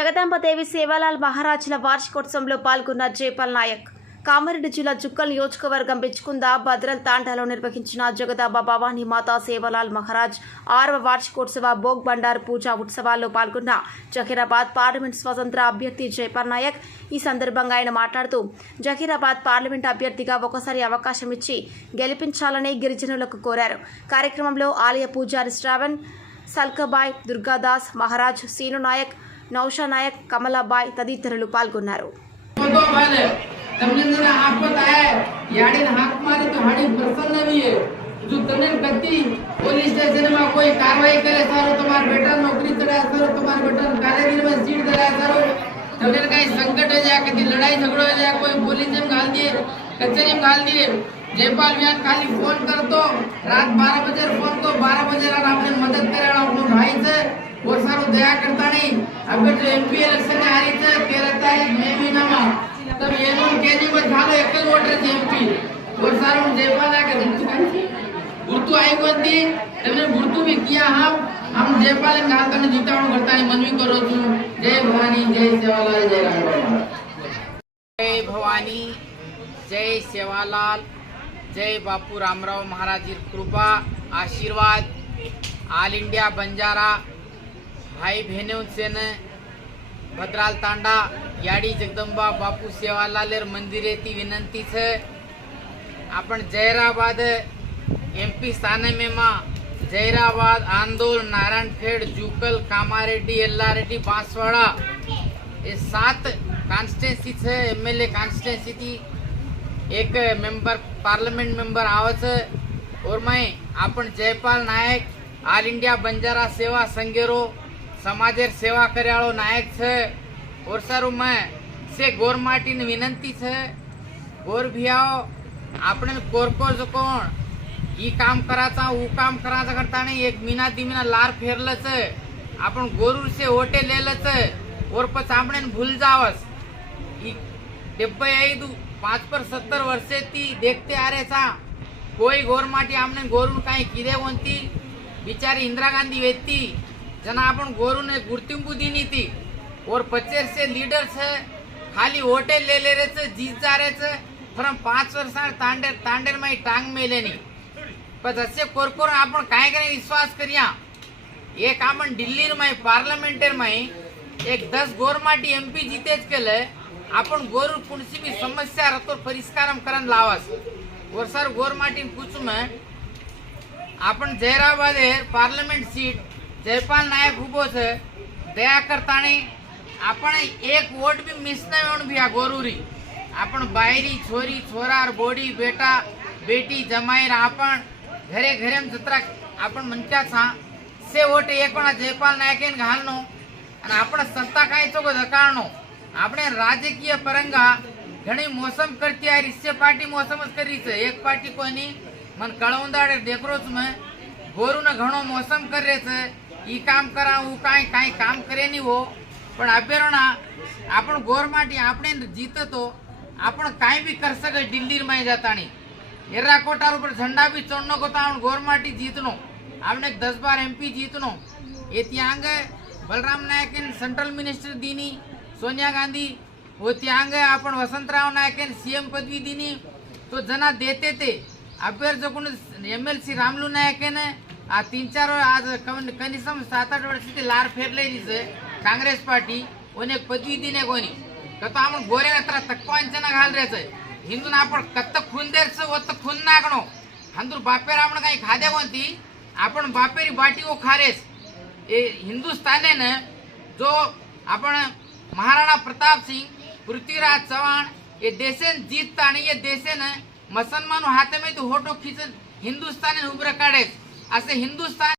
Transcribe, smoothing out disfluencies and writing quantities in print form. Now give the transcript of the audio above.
జగదాంబదేవి సేవాలాల్ మహారాజుల వార్షికోత్సవంలో పాల్గొన్న జైపాల్ నాయక్ కామారెడ్డి జిల్లా జుక్కల్ నియోజకవర్గం బిచ్కుంద భద్రల్ తాండాలో నిర్వహించిన జగదాంబ భవానీ మాతా సేవాలాల్ మహారాజ్ 6వ వార్షికోత్సవ భోగ్ బండార్ పూజా ఉత్సవాల్లో పాల్గొన్న జహీరాబాద్ పార్లమెంట్ స్వతంత్ర అభ్యర్థి జైపాల్ నాయక్ ఈ సందర్భంగా ఆయన మాట్లాడుతూ జహీరాబాద్ పార్లమెంట్ అభ్యర్థిగా ఒకసారి అవకాశం ఇచ్చి గెలిపించాలని గిరిజనులకు కోరారు. కార్యక్రమంలో ఆలయ పూజారి శ్రావణ్, సల్కబాయ్, దుర్గాదాస్ మహారాజ్, సీను నాయక్, नौशा नायक, कमलाबाई तदितरुलु पाल्गొన్నారు. जो तने गति पुलिस स्टेशन में कोई कार्रवाई करे सारो तुम्हार बेटा नौकरी करे सारो तुम्हार बेटा कारागृह में सीट करे सारो तने कहीं संकट है जाके दी लड़ाई झगड़ो है जा कोई पुलिस में गाल दिए कचहरी में गाल दिए जयपाल भैया खाली फोन कर तो रात 12 बजे फोन तो 12 बजे रात आपने मदद करे अपने भाई से वो सारो दया करता नहीं. अगर जो एमपी इलेक्शन में आ रही थे 13 तारीख मई महीना में तब ये लोग केजी में झालो एक वोटर थे एमपी वो सारो जयपाल आके गुर्तु आई होती तमने गुर्तु भी किया. हम जयपाल ने कहा तने जीताणो करता है मनवी करो छु. जय भवानी, जय सेवालाल, जय राम. जय भवानी, जय सेवालाल, जय बापू रामराव महाराज कृपा आशीर्वाद. ऑल इंडिया बंजारा भाई बहनों से भद्राल तांडा याडी जगदंबा बापू सेवालालेर मंदिरे ती विनंती है. आपण जहराबाद एमपी स्थाने में मां जहराबाद, आंदोल, नारायणखेड़, जुकल, कामारेड्डी, एल्लारेड्डी, बांसवाड़ा ये 7 कॉन्स्टिट्यूंसी है. एमएलए कॉन्स्टिट्यूंसी थी एक मेंबर पार्लियामेंट मेंबर आवत है. और मैं आपण जयपाल नायक ऑल इंडिया बंजारा सेवा संघेरो समाजेर सेवा कर्याळो नायक है. और सर मैं से गोरमाटी ने विनंती है गोर भियाओ आपने कोरको जो कोण ई काम कराचा वो काम कराचा करता नहीं एक मीना दिमीना लार फेरलच आपण गोरूर से ओटे लेलच और पछ आपने भूल जावस. ई 75 5 पर 70 वर्षे ती देखते आ रहे था कोई गोरमाटी आपने गोरून काही किदे वंती बिचारी इंदिरा गांधी वेती जना आपण गोरू ने गुर्तिंपू दीनी थी. और 25 से लीडर्स है खाली वोटे ले ले रहे थे जीत जा रहे थे पर 5 वर्ष तांडेर में टांग में लेनी पर असे कोरकोर आपण काय करे विश्वास करिया. एक आपण दिल्ली में पार्लियामेंटर में एक 10 गोरमाटी एमपी जीतेच केले आपण गोरू कुणसी भी समस्या रतो परिष्कारम करन लावास. और सर गोरमाटी पूछू मैं आपण जहराबाद पार्लियामेंट सीट जयपाल नायक उभो छे दया करता नहीं आपण एक वोट भी मिस न होण भी आ गोरूरी आपण बायरी छोरी छोरार बोडी बेटा बेटी जमाईर आपण घरे घरे जत्रा आपण म्हणत्या छा से वोट एक पण जयपाल नायकेन घालनो आणि आपण सत्ता कायचो गो धकाळनो. આપણે राजकीय परंगा घणी मौसम करती आ रिश्ते पार्टी मौसम करी छे. एक पार्टी कोनी मन कळवंदाडे देखरोच में गोरू ने घणो मौसम करे छे ई काम करा वो काई काई काम करे नहीं हो पण अभ्यरणा आपण गोरमाटी आपने जीते तो आपण काई भी कर सके. दिल्ली में जाता नहीं एर्राकोटार ऊपर झंडा भी चढ़नो को तो गोरमाटी जीतनो आपने 10-12 एमपी जीतनो. ये त्यांग बलराम नायक सेंट्रल मिनिस्टर दीनी सोनिया गांधी वो त्यांग आपण वसंतराव नायक सीएम पदवी दीनी तो जना देते थे. अभ्यर्थ जो एमएलसी रामलू नायक ने 3-4 आज कनिसम 7-8 वर्ष से लार फेरले कांग्रेस पार्टी उन्हें पदवी दीने कोनी तो आपण गोरे नत्र तक्वांचना घाल रहे हिंदू आपण कत्त खून देरच वत खून नागणो हंदूर बापेर आपण काही खादे कोणती आपण बापेरी बाटी वो खारेस. ए हिंदुस्ताने ने जो आपण महाराणा प्रताप सिंह, पृथ्वीराज चौहान ये देशन जीतता आणि ये देशन मुसलमान हाथ में तो होटो खींचन हिंदुस्तान उभर काढेस असे हिंदुस्तान